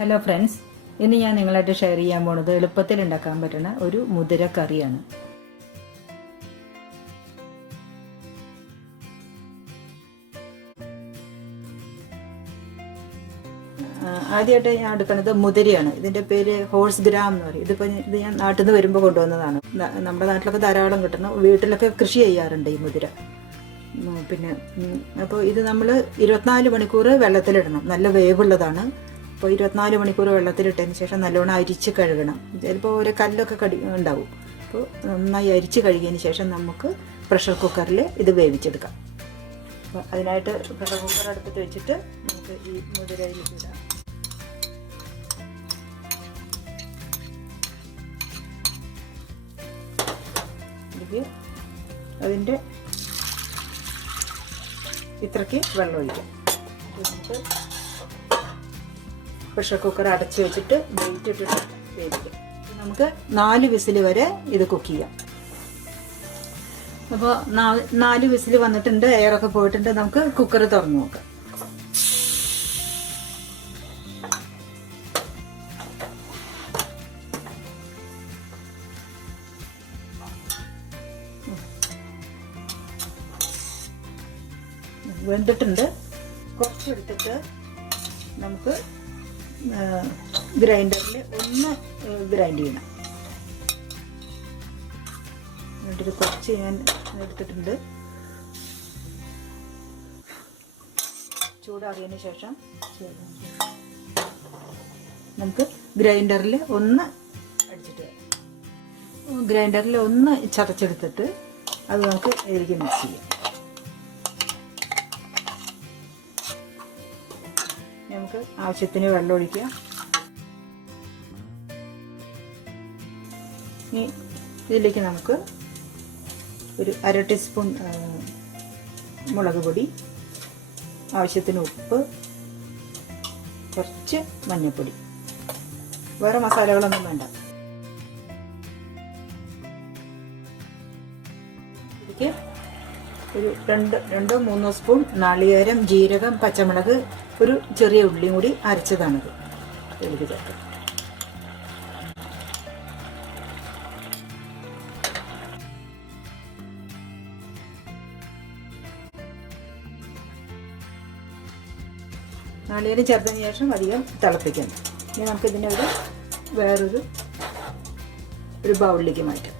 Hello friends, ഇന്ന് ഞാൻ നിങ്ങളായിട്ട് ഷെയർ ചെയ്യാൻ പോണത് എളുപ്പത്തിൽ ഉണ്ടാക്കാൻ പറ്റുന്ന ഒരു മുതിര കറിയാണ്. ആദ്യമായിട്ട് ഞാൻ എടുക്കുന്നത് മുതിരയാണ്. ഇതിൻ്റെ പേര് ഹോഴ്സ്ഗ്രാം എന്ന് പറയും. ഇത് ഞാൻ നാട്ടിൽ നിന്ന് വരുമ്പോൾ കൊണ്ടുവന്നതാണ്. നമ്മുടെ നാട്ടിലൊക്കെ ധാരാളം കിട്ടണം, വീട്ടിലൊക്കെ കൃഷി ചെയ്യാറുണ്ട് ഈ മുതിര. പിന്നെ അപ്പോൾ ഇത് നമ്മൾ 24 മണിക്കൂർ വെള്ളത്തിലിടണം. നല്ല വേവുള്ളതാണ്. അപ്പോൾ 24 മണിക്കൂർ വെള്ളത്തിലിട്ടതിന് ശേഷം നല്ലോണം അരിച്ച് കഴുകണം. ചിലപ്പോൾ ഒരു കല്ലൊക്കെ ഉണ്ടാവും. അപ്പോൾ നന്നായി അരിച്ച് കഴുകിയതിന് ശേഷം നമുക്ക് പ്രഷർ കുക്കറിൽ ഇത് വേവിച്ചെടുക്കാം. അപ്പോൾ അതിനായിട്ട് പ്രഷർ കുക്കർ അടുപ്പത്ത് വെച്ചിട്ട് നമുക്ക് ഈ മുതിരയിലേക്ക് ഇടാം. ഇതിലേക്ക് അതിൻ്റെ ഇത്രയ്ക്ക് വെള്ളം ഒഴിക്കാം. നമുക്ക് പ്രഷർ കുക്കർ അടച്ച് വെച്ചിട്ട് വെയിറ്റ് ഇട്ടിട്ട് വേവിക്കാം. നമുക്ക് 4 വിസിൽ വരെ ഇത് കുക്ക് ചെയ്യാം. അപ്പോൾ 4 വിസിൽ വന്നിട്ടുണ്ട്, എയറൊക്കെ പോയിട്ടുണ്ട്. നമുക്ക് കുക്കർ തുറന്ന് നോക്കാം. വെന്തിട്ടുണ്ട്. കുറച്ചെടുത്തിട്ട് നമുക്ക് ഗ്രൈൻഡറിൽ ഒന്ന് ഗ്രൈൻഡ് ചെയ്യണം. എന്നിട്ട് കുറച്ച് ഞാൻ എടുത്തിട്ടുണ്ട്. ചൂടാറിയതിന് ശേഷം നമുക്ക് ഗ്രൈൻഡറിൽ ഒന്ന് ചതച്ചെടുത്തിട്ട് അത് നമുക്ക് ഇതിലേക്ക് മിക്സ് ചെയ്യാം. നമുക്ക് ആവശ്യത്തിന് വെള്ളം ഒഴിക്കുക. ഇനി ഇതിലേക്ക് നമുക്ക് ഒരു 1/2 ടീസ്പൂൺ മുളക് പൊടി, ആവശ്യത്തിന് ഉപ്പ്, കുറച്ച് മഞ്ഞൾപ്പൊടി, വേറെ മസാലകളൊന്നും വേണ്ട. ഇതിലേക്ക് ഒരു 2-3 സ്പൂൺ നാളികേരം, ജീരകം, പച്ചമുളക്, ഒരു ചെറിയ ഉള്ളിയും കൂടി അരച്ചതാണിത് ഇതിലേക്ക് ചേർക്കാം. നാളികേരം ചേർത്തതിന് ശേഷം അധികം തിളപ്പിക്കണം. ഇനി നമുക്കിതിനെ വേറൊരു ബൗളിലേക്ക് മാറ്റാം.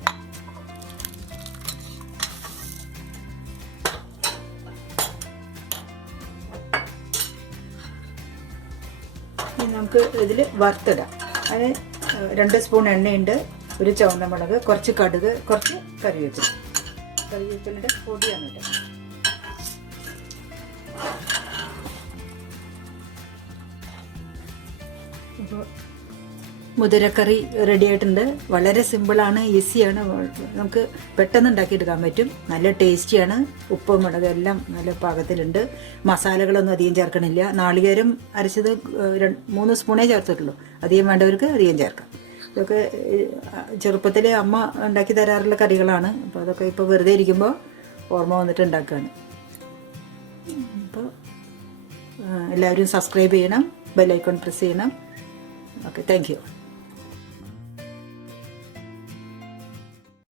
നമുക്ക് ഇതിൽ വറുത്തിടാം. അതിന് 2 സ്പൂൺ എണ്ണയുണ്ട്, ഒരു ചുവന്ന മുളക്, കുറച്ച് കടുക്, കുറച്ച് കറിവേപ്പിലയുടെ പൊടിയാണ് കേട്ടോ. അപ്പോൾ മുതിരക്കറി റെഡി ആയിട്ടുണ്ട്. വളരെ സിമ്പിളാണ്, ഈസിയാണ്, നമുക്ക് പെട്ടെന്ന് ഉണ്ടാക്കിയെടുക്കാൻ പറ്റും. നല്ല ടേസ്റ്റിയാണ്. ഉപ്പ് മുളക് എല്ലാം നല്ല പാകത്തിലുണ്ട്. മസാലകളൊന്നും അധികം ചേർക്കണില്ല. നാളികേരം അരച്ചത് 3 സ്പൂണേ ചേർത്തിട്ടുള്ളൂ. അധികം വേണ്ടവർക്ക് അധികം ചേർക്കാം. ഇതൊക്കെ ചെറുപ്പത്തിൽ അമ്മ ഉണ്ടാക്കി തരാറുള്ള കറികളാണ്. അപ്പോൾ അതൊക്കെ ഇപ്പോൾ വെറുതെ ഇരിക്കുമ്പോൾ ഓർമ്മ വന്നിട്ട് ഉണ്ടാക്കുകയാണ്. അപ്പോൾ എല്ലാവരും സബ്സ്ക്രൈബ് ചെയ്യണം, ബെൽ ഐക്കൺ പ്രസ് ചെയ്യണം. Okay, thank you.